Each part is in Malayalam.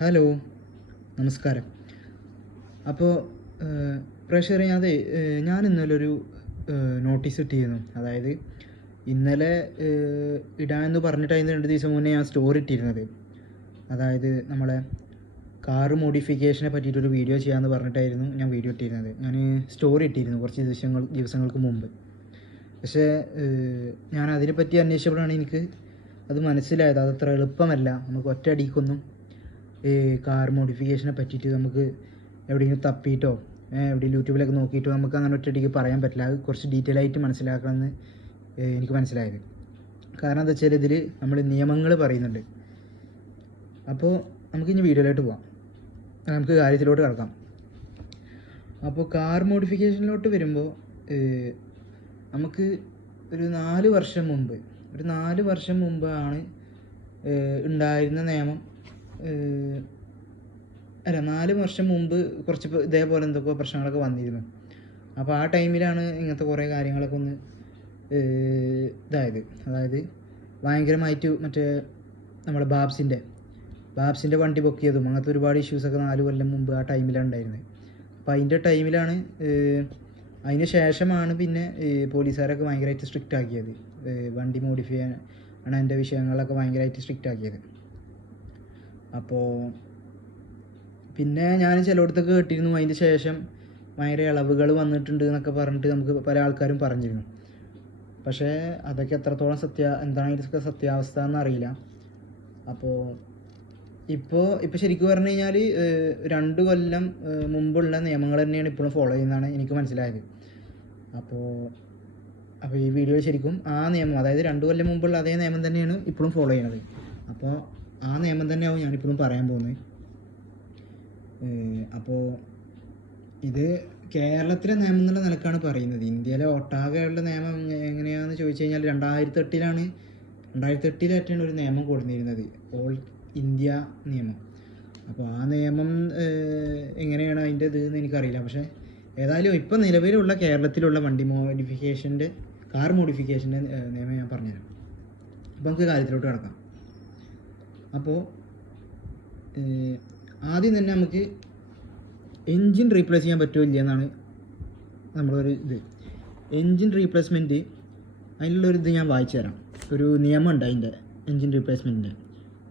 ഹലോ നമസ്കാരം. അപ്പോൾ പ്രഷർ അതെ ഞാൻ ഇന്നലെ ഒരു നോട്ടീസ് ഇട്ടിരുന്നു അതായത് ഇന്നലെ ഇടാമെന്ന് പറഞ്ഞിട്ടായിരുന്നു രണ്ട് ദിവസം മുന്നേ ഞാൻ സ്റ്റോറി ഇട്ടിരുന്നത്. അതായത് നമ്മളെ കാറ് മോഡിഫിക്കേഷനെ പറ്റിയിട്ടൊരു വീഡിയോ ചെയ്യാമെന്ന് പറഞ്ഞിട്ടായിരുന്നു ഞാൻ വീഡിയോ ഇട്ടിരുന്നത്. ഞാൻ സ്റ്റോറി ഇട്ടിരുന്നു കുറച്ച് ദിവസങ്ങൾ ദിവസങ്ങൾക്ക് മുമ്പ്. പക്ഷേ ഞാൻ അതിനെപ്പറ്റി അന്വേഷിച്ചപ്പോഴാണ് എനിക്ക് അത് മനസ്സിലായത്. അത് എളുപ്പമല്ല. നമുക്ക് ഒറ്റയടിക്കൊന്നും ഈ കാർ മോഡിഫിക്കേഷനെ പറ്റിയിട്ട് നമുക്ക് എവിടെയെങ്കിലും തപ്പിയിട്ടോ എവിടെയെങ്കിലും എവിടെയും യൂട്യൂബിലൊക്കെ നോക്കിയിട്ടോ നമുക്ക് അങ്ങനെ ഒറ്റയടിക്ക് പറയാൻ പറ്റില്ല. അത് കുറച്ച് ഡീറ്റെയിൽ ആയിട്ട് മനസ്സിലാക്കണമെന്ന് എനിക്ക് മനസ്സിലായത്. കാരണം എന്താ വെച്ചാൽ ഇതിൽ നമ്മൾ നിയമങ്ങൾ പറയുന്നുണ്ട്. അപ്പോൾ നമുക്ക് ഇനി വീഡിയോയിലോട്ട് പോവാം. നമുക്ക് കാര്യത്തിലോട്ട് കിടക്കാം. അപ്പോൾ കാർ മോഡിഫിക്കേഷനിലോട്ട് വരുമ്പോൾ നമുക്ക് ഒരു നാല് വർഷം മുമ്പ് ഒരു നാല് വർഷം മുമ്പാണ് ഉണ്ടായിരുന്ന നിയമം അല്ല നാല് വർഷം മുമ്പ് കുറച്ച് ഇതേപോലെ എന്തൊക്കെ പ്രശ്നങ്ങളൊക്കെ വന്നിരുന്നു. അപ്പോൾ ആ ടൈമിലാണ് ഇങ്ങനത്തെ കുറേ കാര്യങ്ങളൊക്കെ ഒന്ന് ഇതായത്. അതായത് ഭയങ്കരമായിട്ട് മറ്റേ നമ്മുടെ ബാബ്സിന്റെ ബാബ്സിന്റെ വണ്ടി ബുക്ക് ചെയ്തും അങ്ങനത്തെ ഒരുപാട് ഇഷ്യൂസൊക്കെ നാല് കൊല്ലം മുമ്പ് ആ ടൈമിലാണ് ഉണ്ടായിരുന്നത്. അപ്പോൾ അതിന്റെ ടൈമിലാണ് അതിന് ശേഷമാണ് പിന്നെ പോലീസുകാരൊക്കെ ഭയങ്കരമായിട്ട് സ്ട്രിക്റ്റ് ആക്കിയത്. വണ്ടി മോഡിഫൈ ആണ് അതിന്റെ വിഷയങ്ങളൊക്കെ ഭയങ്കരമായിട്ട് സ്ട്രിക്റ്റ് ആക്കിയത്. അപ്പോൾ പിന്നെ ഞാൻ ചിലയിടത്തൊക്കെ കേട്ടിരുന്നു. അതിന് ശേഷം ഭയങ്കര ഇളവുകൾ വന്നിട്ടുണ്ട് എന്നൊക്കെ പറഞ്ഞിട്ട് നമുക്ക് പല ആൾക്കാരും പറഞ്ഞിരുന്നു. പക്ഷേ അതൊക്കെ എത്രത്തോളം സത്യ എന്താണ് ഇതൊക്കെ സത്യാവസ്ഥ എന്നറിയില്ല അപ്പോൾ ഇപ്പോൾ ഇപ്പോൾ ശരിക്കും പറഞ്ഞു കഴിഞ്ഞാൽ രണ്ട് കൊല്ലം മുമ്പുള്ള നിയമങ്ങൾ തന്നെയാണ് ഇപ്പോഴും ഫോളോ ചെയ്യുന്നതാണ് എനിക്ക് മനസ്സിലായത്. അപ്പോൾ അപ്പോൾ ഈ വീഡിയോ ശരിക്കും ആ നിയമം അതായത് രണ്ട് കൊല്ലം മുമ്പുള്ള അതേ നിയമം തന്നെയാണ് ഇപ്പോഴും ഫോളോ ചെയ്യണത് അപ്പോൾ ആ നിയമം തന്നെയാവും ഞാനിപ്പോഴും പറയാൻ പോകുന്നത്. അപ്പോൾ ഇത് കേരളത്തിലെ നിയമം എന്നുള്ള നിലക്കാണ് പറയുന്നത്. ഇന്ത്യയിലെ ഒട്ടാകെയുള്ള നിയമം എങ്ങനെയാണെന്ന് ചോദിച്ചു കഴിഞ്ഞാൽ രണ്ടായിരത്തി എട്ടിലാണ് രണ്ടായിരത്തി എട്ടിലായിട്ടാണ് ഒരു നിയമം കൊടുത്തിരുന്നത്. ഓൾ ഇന്ത്യ നിയമം. അപ്പോൾ ആ നിയമം എങ്ങനെയാണ് അതിന്റെ ഇത് എന്ന് എനിക്കറിയില്ല. പക്ഷേ ഏതായാലും ഇപ്പം നിലവിലുള്ള കേരളത്തിലുള്ള വണ്ടി മോഡിഫിക്കേഷന്റെ കാർ മോഡിഫിക്കേഷന്റെ നിയമം ഞാൻ പറഞ്ഞുതരാം. അപ്പോൾ നമുക്ക് കാര്യത്തിലോട്ട് കിടക്കാം. അപ്പോൾ ആദ്യം തന്നെ നമുക്ക് എൻജിൻ റീപ്ലേസ് ചെയ്യാൻ പറ്റുമോ ഇല്ല എന്നാണ് നമ്മളൊരു ഇത്. എൻജിൻ റീപ്ലേസ്മെന്റ് അതിലുള്ളൊരു ഇത് ഞാൻ വായിച്ചു തരാം. ഒരു നിയമമുണ്ട് അതിന്റെ എൻജിൻ റീപ്ലേസ്മെന്റിന്റെ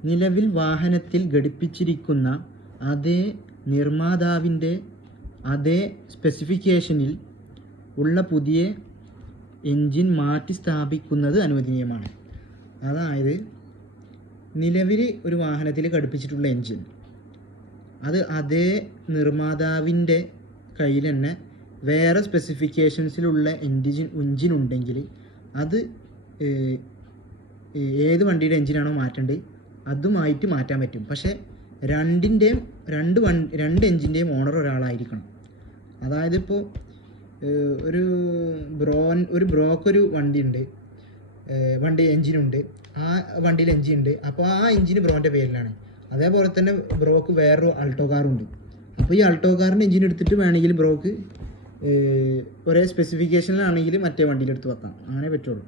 നിലവിൽ വാഹനത്തിൽ ഘടിപ്പിച്ചിരിക്കുന്ന അതേ നിർമ്മാതാവിന്റെ അതേ സ്പെസിഫിക്കേഷനിൽ ഉള്ള പുതിയ എൻജിൻ മാറ്റി സ്ഥാപിക്കുന്നത് അനുവദനീയമാണ്. അതായത് നിലവിൽ ഒരു വാഹനത്തിൽ ഘടിപ്പിച്ചിട്ടുള്ള എൻജിൻ. അത് അതേ നിർമ്മാതാവിന്റെ കയ്യിൽ തന്നെ വേറെ സ്പെസിഫിക്കേഷൻസിലുള്ള എൻജിൻ എൻജിൻ ഉണ്ടെങ്കിൽ അത് ഏത് വണ്ടിയുടെ എൻജിനാണോ മാറ്റേണ്ടത് അതുമായിട്ട് മാറ്റാൻ പറ്റും. പക്ഷേ രണ്ടിന്റെയും രണ്ട് വൺ രണ്ട് എൻജിന്റെയും ഓണർ ഒരാളായിരിക്കണം. അതായത് ഇപ്പോൾ ഒരു ബ്രോൻ ഒരു ബ്രോക്കൊരു വണ്ടിയുണ്ട്. വണ്ടി എൻജിനുണ്ട് ആ വണ്ടിയിൽ എൻജിൻ ഉണ്ട്. അപ്പോൾ ആ എൻജിന് ബ്രോന്റെ പേരിലാണ്. അതേപോലെ തന്നെ ബ്രോക്ക് വേറൊരു അൾട്ടോ കാറുണ്ട് അപ്പോൾ ഈ അൾട്ടോ കാറിന്റെ എൻജിൻ എടുത്തിട്ട് വേണമെങ്കിൽ ബ്രോക്ക് ഒരേ സ്പെസിഫിക്കേഷനിലാണെങ്കിൽ മറ്റേ വണ്ടിയിൽ എടുത്ത് വെക്കാം. അങ്ങനെ പറ്റുള്ളൂ.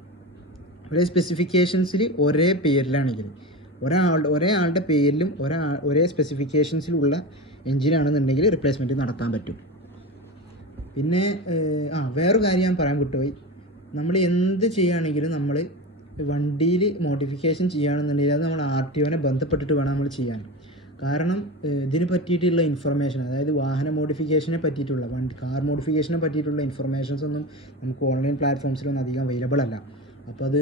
ഒരേ സ്പെസിഫിക്കേഷൻസിൽ ഒരേ പേരിലാണെങ്കിൽ ഒരാളുടെ ഒരേ ആളുടെ പേരിലും ഒരാ ഒരേ സ്പെസിഫിക്കേഷൻസിലുള്ള എൻജിനാണെന്നുണ്ടെങ്കിൽ റിപ്ലേസ്മെന്റ് നടത്താൻ പറ്റും. പിന്നെ ആ വേറൊരു കാര്യം ഞാൻ പറയാൻ വിട്ടുപോയി. നമ്മൾ എന്ത് ചെയ്യുകയാണെങ്കിലും നമ്മൾ വണ്ടിയിൽ മോഡിഫിക്കേഷൻ ചെയ്യുകയാണെന്നുണ്ടെങ്കിൽ അത് നമ്മൾ ആർ ടി ഒനെ ബന്ധപ്പെട്ടിട്ട് വേണം നമ്മൾ ചെയ്യാൻ. കാരണം ഇതിനെ പറ്റിയിട്ടുള്ള ഇൻഫർമേഷൻ അതായത് വാഹന മോഡിഫിക്കേഷനെ പറ്റിയിട്ടുള്ള വണ്ടി കാർ മോഡിഫിക്കേഷനെ പറ്റിയിട്ടുള്ള ഇൻഫർമേഷൻസ് ഒന്നും നമുക്ക് ഓൺലൈൻ പ്ലാറ്റ്ഫോംസിലൊന്നും അധികം അവൈലബിൾ അല്ല. അപ്പോൾ അത്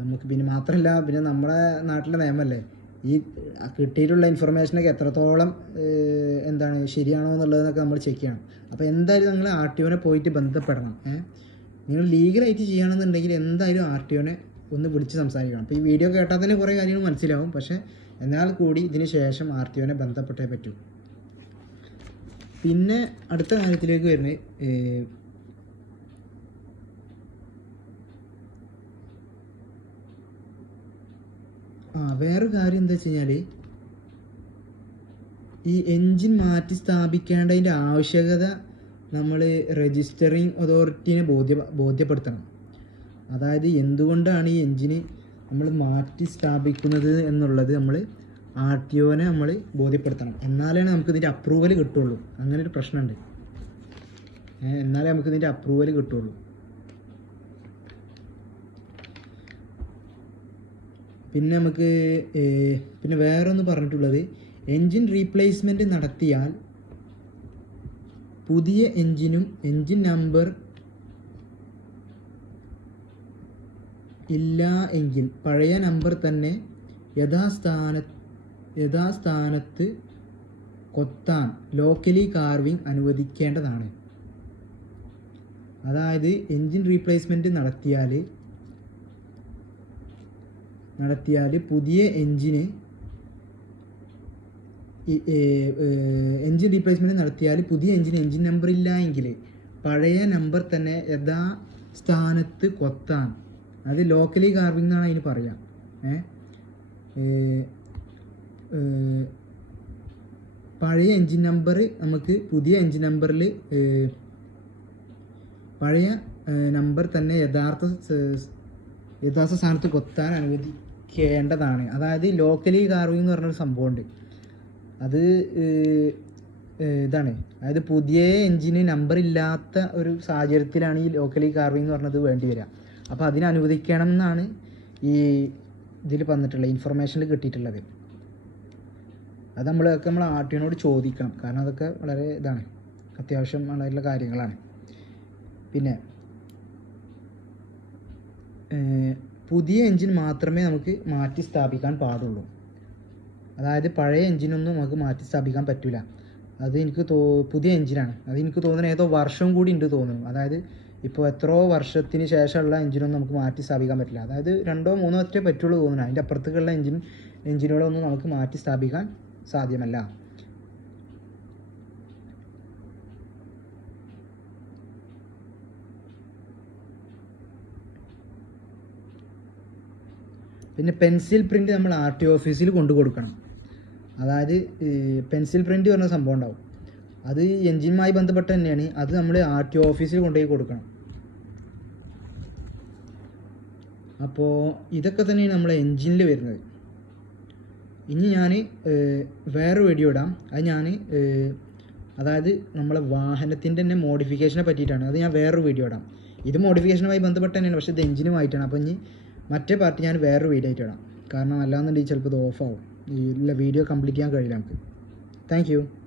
നമുക്ക് പിന്നെ മാത്രമല്ല പിന്നെ നമ്മുടെ നാട്ടിലെ നിയമമല്ലേ ഈ കിട്ടിയിട്ടുള്ള ഇൻഫർമേഷനൊക്കെ എത്രത്തോളം എന്താണ് ശരിയാണോ എന്നുള്ളതെന്നൊക്കെ നമ്മൾ ചെക്ക് ചെയ്യണം. അപ്പോൾ എന്തായാലും നിങ്ങൾ ആർ ടി ഒനെ പോയിട്ട് ബന്ധപ്പെടണം ഏഹ് നിങ്ങൾ ലീഗലായിട്ട് ചെയ്യണമെന്നുണ്ടെങ്കിൽ എന്തായാലും ആർ ടി ഒനെ ഒന്ന് വിളിച്ച് സംസാരിക്കണം. അപ്പോൾ ഈ വീഡിയോ കേട്ടാൽ തന്നെ കുറേ കാര്യങ്ങൾ മനസ്സിലാവും. പക്ഷേ എന്നാൽ കൂടി ഇതിന് ശേഷം ആർ ടി ഒനെ ബന്ധപ്പെട്ടേ പറ്റൂ. പിന്നെ അടുത്ത കാര്യത്തിലേക്ക് വരുന്നത് ആ വേറെ കാര്യം എന്താ വെച്ച് കഴിഞ്ഞാൽ ഈ എൻജിൻ മാറ്റി സ്ഥാപിക്കേണ്ടതിന്റെ ആവശ്യകത നമ്മൾ രജിസ്റ്ററിങ് അതോറിറ്റിനെ ബോധ്യ ബോധ്യപ്പെടുത്തണം. അതായത് എന്തുകൊണ്ടാണ് ഈ എൻജിന് നമ്മൾ മാറ്റി സ്ഥാപിക്കുന്നത് എന്നുള്ളത് നമ്മൾ ആർ ടി ഒനെ നമ്മൾ ബോധ്യപ്പെടുത്തണം. എന്നാലേ നമുക്ക് ഇതിന്റെ അപ്രൂവൽ കിട്ടുള്ളൂ. അങ്ങനെ ഒരു പ്രശ്നമുണ്ട് എന്നാലേ നമുക്ക് ഇതിന്റെ അപ്രൂവൽ കിട്ടുള്ളൂ. പിന്നെ നമുക്ക് പിന്നെ വേറെ ഒന്ന് പറഞ്ഞിട്ടുള്ളത് എൻജിൻ റീപ്ലേസ്മെന്റ് നടത്തിയാൽ പുതിയ എഞ്ചിനും എഞ്ചിൻ നമ്പർ ഇല്ല എങ്കിൽ പഴയ നമ്പർ തന്നെ യഥാസ്ഥാന യഥാസ്ഥാനത്ത് കൊത്താൻ ലോക്കലി കാർവിംഗ് അനുവദിക്കേണ്ടതാണ്. അതായത് എൻജിൻ റീപ്ലേസ്മെന്റ് നടത്തിയാൽ നടത്തിയാൽ പുതിയ എൻജിന് എൻജിൻ റീപ്ലേസ്മെന്റ് നടത്തിയാൽ പുതിയ എൻജിൻ എൻജിൻ നമ്പർ ഇല്ല എങ്കിൽ പഴയ നമ്പർ തന്നെ യഥാ സ്ഥാനത്ത് കൊത്താൻ അത് ലോക്കലി കാർവിംഗ് എന്നാണ് അതിന് പറയാം. പഴയ എൻജിൻ നമ്പർ നമുക്ക് പുതിയ എൻജിൻ നമ്പറിൽ പഴയ നമ്പർ തന്നെ യഥാർത്ഥ യഥാർത്ഥ സ്ഥാനത്ത് കൊത്താൻ അനുവദിക്കേണ്ടതാണ്. അതായത് ലോക്കലി കാർവിംഗ് എന്ന് പറഞ്ഞൊരു സംഭവമുണ്ട്. അത് ഇതാണ്. അതായത് പുതിയ എൻജിന് നമ്പർ ഇല്ലാത്ത ഒരു സാഹചര്യത്തിലാണ് ഈ ലോക്കലി കാർവിംഗ് എന്ന് പറഞ്ഞത് വേണ്ടി വരിക. അപ്പോൾ അതിന് അനുവദിക്കണം എന്നാണ് ഈ ഇതിൽ വന്നിട്ടുള്ള ഇൻഫർമേഷനിൽ കിട്ടിയിട്ടുള്ളത്. അത് നമ്മളൊക്കെ നമ്മൾ ആർ ടി ഒനോട് ചോദിക്കണം. കാരണം അതൊക്കെ വളരെ ഇതാണ്. അത്യാവശ്യം ഉള്ള കാര്യങ്ങളാണ്. പിന്നെ പുതിയ എൻജിൻ മാത്രമേ നമുക്ക് മാറ്റി സ്ഥാപിക്കാൻ പാടുള്ളൂ. അതായത് പഴയ എൻജിനൊന്നും നമുക്ക് മാറ്റി സ്ഥാപിക്കാൻ പറ്റില്ല അത് എനിക്ക് തോ പുതിയ എൻജിനാണ് അത് എനിക്ക് തോന്നുന്നത് ഏതോ വർഷം കൂടി ഉണ്ട് തോന്നുന്നു. അതായത് ഇപ്പോൾ എത്രയോ വർഷത്തിന് ശേഷമുള്ള എൻജിനൊന്നും നമുക്ക് മാറ്റി സ്ഥാപിക്കാൻ പറ്റില്ല. അതായത് രണ്ടോ മൂന്നോ ഒറ്റേ പറ്റുള്ളൂ തോന്നുന്നു. അതിന്റെ അപ്പുറത്തേക്കുള്ള എൻജിൻ എൻജിനുകളൊന്നും നമുക്ക് മാറ്റി സ്ഥാപിക്കാൻ സാധ്യമല്ല. പിന്നെ പെൻസിൽ പ്രിന്റ് നമ്മൾ ആർ ടി ഓഫീസിൽ കൊണ്ടു കൊടുക്കണം അതായത് പെൻസിൽ പ്രിന്റ് പറഞ്ഞ സംഭവം ഉണ്ടാവും. അത് എൻജിനുമായി ബന്ധപ്പെട്ട് തന്നെയാണ്. അത് നമ്മൾ ആർ ടി ഓഫീസിൽ കൊണ്ടുപോയി കൊടുക്കണം. അപ്പോൾ ഇതൊക്കെ തന്നെയാണ് നമ്മളെ എൻജിനിൽ വരുന്നത്. ഇനി ഞാൻ വേറെ വീഡിയോ ഇടാം. അത് ഞാൻ അതായത് നമ്മളെ വാഹനത്തിന്റെ തന്നെ മോഡിഫിക്കേഷനെ പറ്റിയിട്ടാണ്. അത് ഞാൻ വേറൊരു വീഡിയോ ഇടാം. ഇത് മോഡിഫിക്കേഷനുമായി ബന്ധപ്പെട്ട് തന്നെയാണ്. പക്ഷേ ഇത് എഞ്ചിനുമായിട്ടാണ് അപ്പോൾ ഇനി മറ്റേ പാർട്ടി ഞാൻ വേറൊരു വീഡിയോ ആയിട്ട് ഇടാം. കാരണം അല്ലാന്നുണ്ടെങ്കിൽ ചിലപ്പോൾ ഇത് ഓഫാവും ഈ വീഡിയോ കംപ്ലീറ്റ് ചെയ്യാൻ കഴിയില്ല നമുക്ക്. താങ്ക്